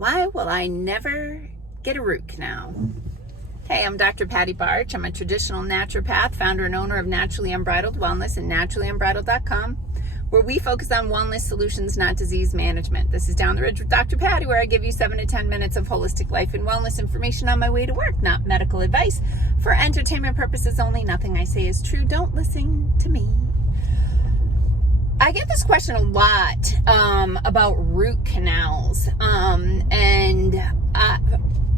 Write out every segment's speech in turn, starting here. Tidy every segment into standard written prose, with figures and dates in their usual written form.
Why will I never get a root canal? Hey, I'm Dr. Patty Barch. I'm a traditional naturopath, founder and owner of Naturally Unbridled Wellness and naturallyunbridled.com, where we focus on wellness solutions, not disease management. This is Down the Ridge with Dr. Patty, where I give you 7 to 10 minutes of holistic life and wellness information on my way to work, not medical advice. For entertainment purposes only, nothing I say is true. Don't listen to me. I get this question a lot about root canals, and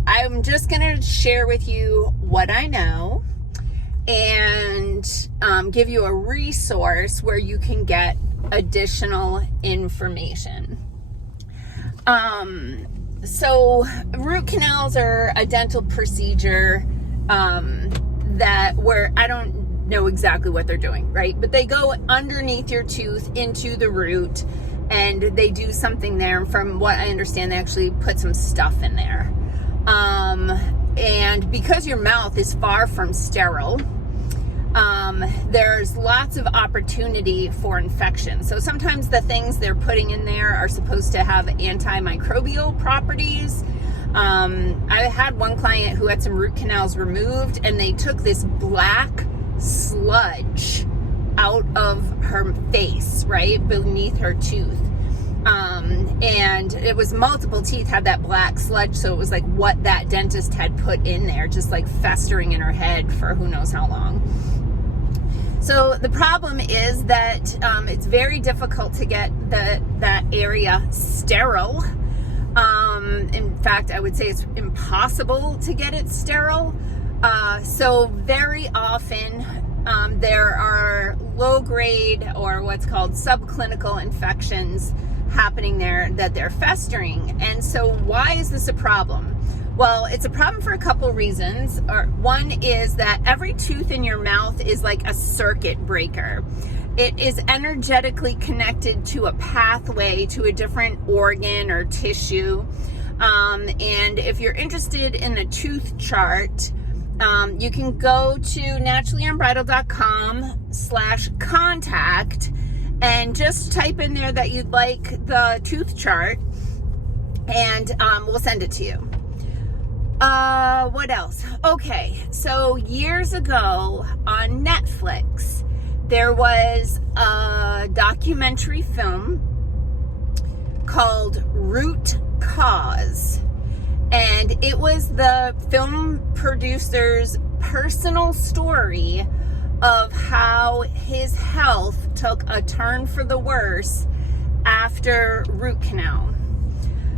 I'm just going to share with you what I know and give you a resource where you can get additional information. So root canals are a dental procedure where I don't know exactly what they're doing, right? But they go underneath your tooth into the root and they do something there. From what I understand, they actually put some stuff in there. And because your mouth is far from sterile, there's lots of opportunity for infection. So sometimes the things they're putting in there are supposed to have antimicrobial properties. I had one client who had some root canals removed, and they took this black sludge out of her face, right beneath her tooth. And it was multiple teeth had that black sludge, so it was like what that dentist had put in there, just like festering in her head for who knows how long. So the problem is that it's very difficult to get that area sterile. In fact, I would say it's impossible to get it sterile. So very often there are low-grade or what's called subclinical infections happening there that they're festering. And so why is this a problem? Well, it's a problem for a couple reasons. One is that every tooth in your mouth is like a circuit breaker. It is energetically connected to a pathway to a different organ or tissue. And if you're interested in a tooth chart, you can go to naturallyunbridled.com/contact and just type in there that you'd like the tooth chart, and we'll send it to you. What else? Okay, so years ago on Netflix, there was a documentary film called Root Cause. And it was the film producer's personal story of how his health took a turn for the worse after root canal.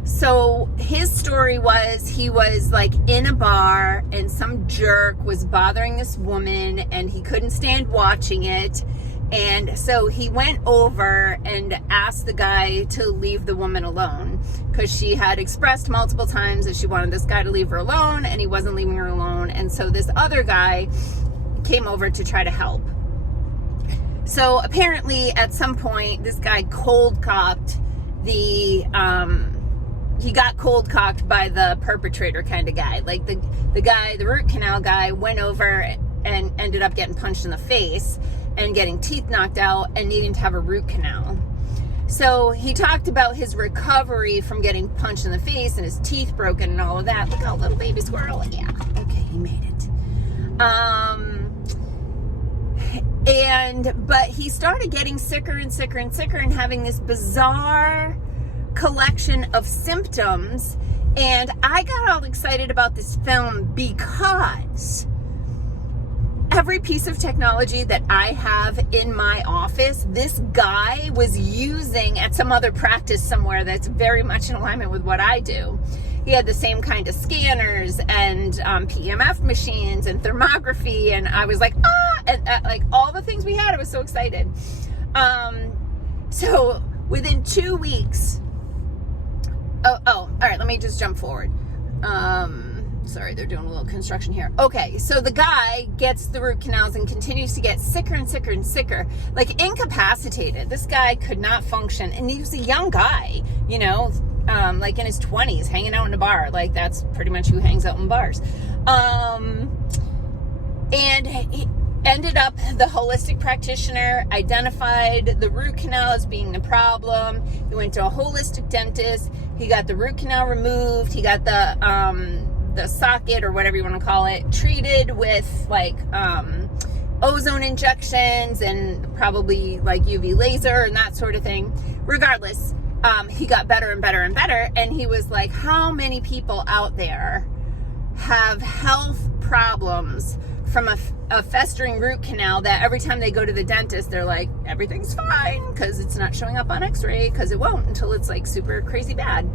So his story was, he was like in a bar and some jerk was bothering this woman and he couldn't stand watching it. And so he went over and asked the guy to leave the woman alone, because she had expressed multiple times that she wanted this guy to leave her alone, and he wasn't leaving her alone. And so this other guy came over to try to help. So apparently at some point, this guy cold-cocked he got cold-cocked by the perpetrator kind of guy. Like the guy, the root canal guy, went over and ended up getting punched in the face and getting teeth knocked out and needing to have a root canal. So he talked about his recovery from getting punched in the face and his teeth broken and all of that. Look how little baby squirrel. Yeah, okay, he made it. But he started getting sicker and sicker and sicker and having this bizarre collection of symptoms. And I got all excited about this film because every piece of technology that I have in my office, this guy was using at some other practice somewhere that's very much in alignment with what I do. He had the same kind of scanners and PMF machines and thermography, and I was like, like all the things we had, I was so excited. So within 2 weeks, all right, let me just jump forward. Sorry, they're doing a little construction here. Okay, so the guy gets the root canals and continues to get sicker and sicker and sicker, like incapacitated. This guy could not function, and he was a young guy, you know, like in his 20s, hanging out in a bar. Like that's pretty much who hangs out in bars. And he ended up, the holistic practitioner identified the root canal as being the problem. He went to a holistic dentist. He got the root canal removed. He got the socket, or whatever you want to call it, treated with like ozone injections and probably like UV laser and that sort of thing. Regardless, he got better and better and better. And he was like, how many people out there have health problems from a festering root canal that every time they go to the dentist, they're like, everything's fine because it's not showing up on x-ray, because it won't until it's like super crazy bad.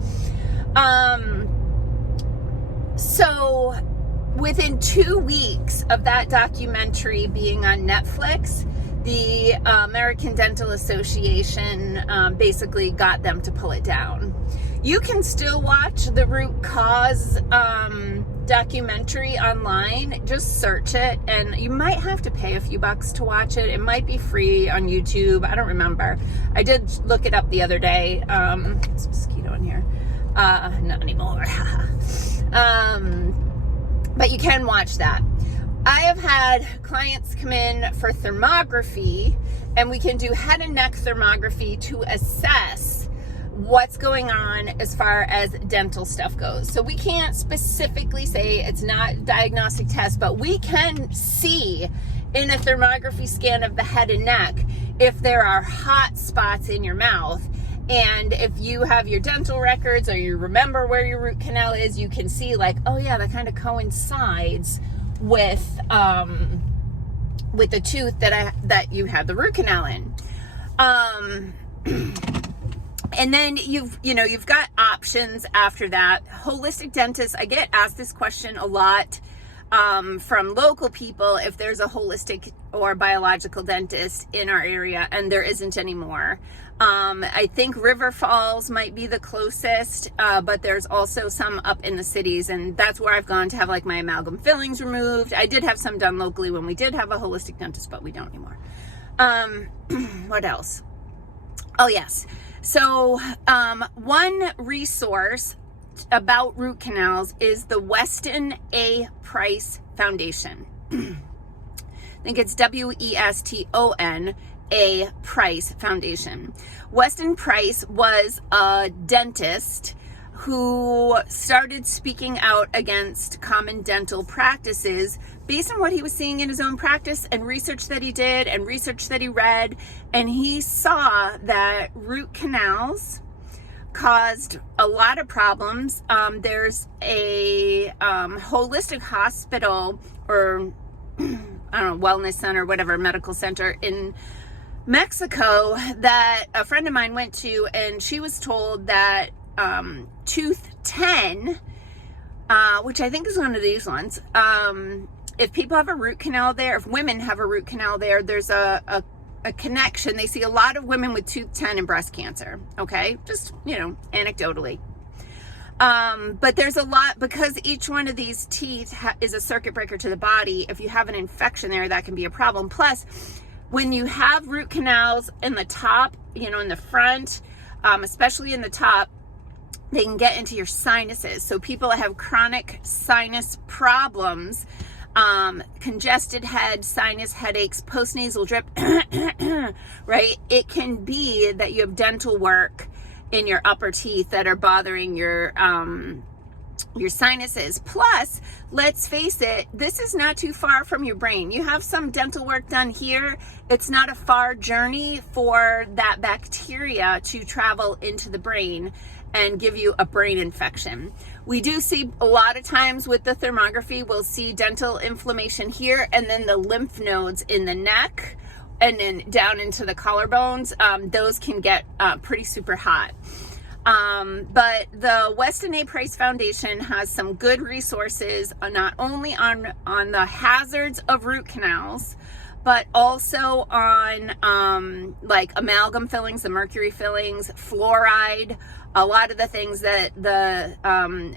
So within 2 weeks of that documentary being on Netflix, the American Dental Association basically got them to pull it down. You can still watch the root cause documentary online. Just search it, and you might have to pay a few bucks to watch it. It might be free on YouTube. I don't remember. I did look it up the other day. There's a mosquito in here. Not anymore. But you can watch that. I have had clients come in for thermography, and we can do head and neck thermography to assess what's going on as far as dental stuff goes. So we can't specifically say it's not a diagnostic test, but we can see in a thermography scan of the head and neck if there are hot spots in your mouth. And if you have your dental records or you remember where your root canal is, you can see like, oh yeah, that kind of coincides with the tooth that you had the root canal in. And then you've got options after that. Holistic dentists, I get asked this question a lot from local people, if there's a holistic or biological dentist in our area, and there isn't anymore. I think River Falls might be the closest, but there's also some up in the cities, and that's where I've gone to have like my amalgam fillings removed. I did have some done locally when we did have a holistic dentist, but we don't anymore. What else? Oh yes. So one resource about root canals is the Weston A. Price Foundation. I think it's Weston A. Price Foundation. Weston Price was a dentist who started speaking out against common dental practices based on what he was seeing in his own practice and research that he did and research that he read. And he saw that root canals caused a lot of problems. There's a holistic hospital, or I don't know, wellness center, whatever, medical center in Mexico that a friend of mine went to, and she was told that tooth 10, which I think is one of these ones, if people have a root canal there, if women have a root canal there, there's a connection. They see a lot of women with tooth 10 and breast cancer. Okay, just anecdotally. But there's a lot, because each one of these teeth is a circuit breaker to the body. If you have an infection there, that can be a problem. Plus, when you have root canals in the top, in the front, especially in the top, they can get into your sinuses. So people that have chronic sinus problems, congested head, sinus headaches, postnasal drip, right? It can be that you have dental work in your upper teeth that are bothering your sinuses. Plus, let's face it, this is not too far from your brain. You have some dental work done here. It's not a far journey for that bacteria to travel into the brain and give you a brain infection. We do see a lot of times with the thermography, we'll see dental inflammation here, and then the lymph nodes in the neck and then down into the collarbones. Those can get pretty super hot. But the Weston A. Price Foundation has some good resources, not only on the hazards of root canals, but also on like amalgam fillings, the mercury fillings, fluoride, a lot of the things that the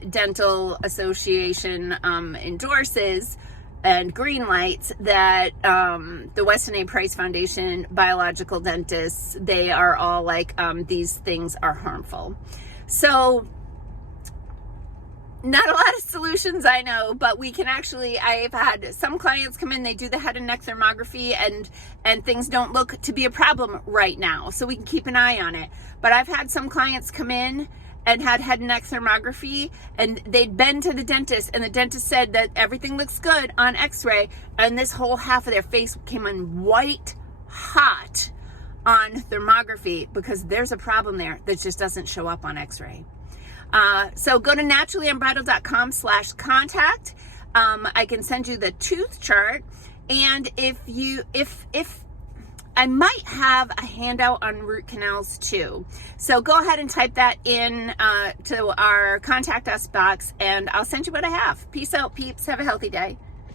Dental Association endorses and green lights, that the Weston A. Price Foundation biological dentists, they are all like, these things are harmful. So not a lot of solutions, I know, but we can actually, I've had some clients come in, they do the head and neck thermography, and things don't look to be a problem right now. So we can keep an eye on it. But I've had some clients come in and had head and neck thermography, and they'd been to the dentist, and the dentist said that everything looks good on x-ray, and this whole half of their face came on white hot on thermography because there's a problem there that just doesn't show up on x-ray. So go to naturallyunbridled.com/contact. I can send you the tooth chart, and if I might have a handout on root canals too. So go ahead and type that in to our contact us box, and I'll send you what I have. Peace out, peeps. Have a healthy day.